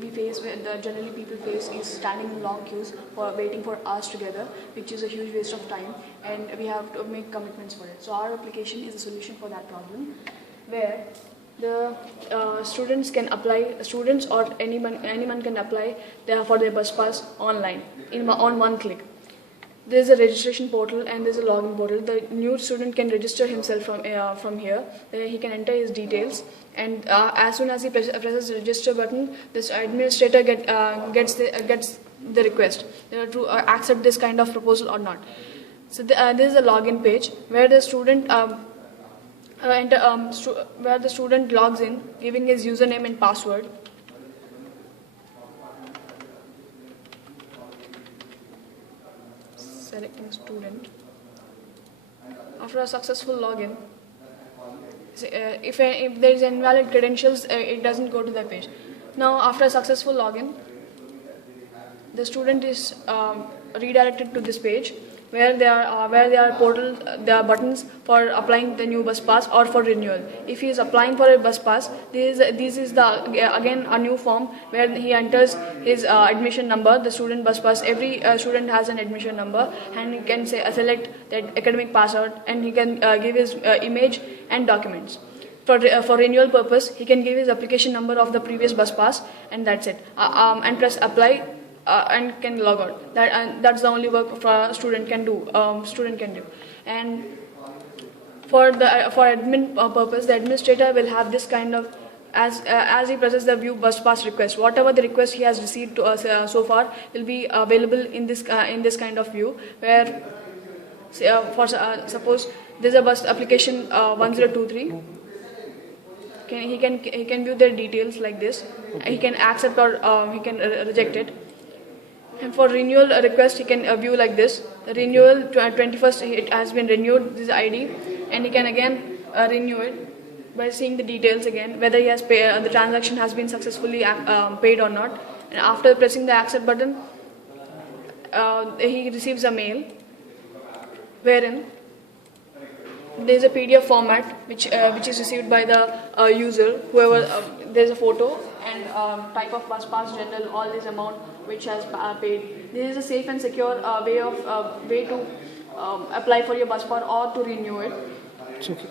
generally people face is standing in long queues for waiting for hours together, which is a huge waste of time, and we have to make commitments for it. So our application is a solution for that problem, where the students or anyone can apply for their bus pass online on one click. There is a registration portal and there is a login portal. The new student can register himself from here. He can enter his details, and as soon as he presses the register button, this administrator gets the request to accept this kind of proposal or not. So this is a login page where the student where the student logs in, giving his username and password. Selecting student. After a successful login, if there is invalid credentials, it doesn't go to the page. Now, after a successful login, the student is redirected to this page where there are buttons for applying the new bus pass or for renewal. If he is applying for a bus pass, this is again a new form where he enters his admission number, the student bus pass. Every student has an admission number, and he can select that academic pass out, and he can give his image and documents. For renewal purpose, he can give his application number of the previous bus pass, and that's it. And press apply. And can log out. That's the only work a student can do. And for admin purpose, the administrator will have this kind of as he processes the view bus pass request. Whatever the request he has received to us so far will be available in this kind of view. Where suppose there's a bus application 1023. He can view their details like this. He can accept or he can reject it. And for renewal request, he can view like this. The renewal 21st, it has been renewed, this ID, and he can again renew it by seeing the details again, whether he has paid, the transaction has been successfully paid or not. And after pressing the accept button, he receives a mail wherein there is a PDF format which is received by the user. Whoever there's a photo and type of bus pass, general, all this amount which has paid. This is a safe and secure way to apply for your bus pass or to renew it. It's okay.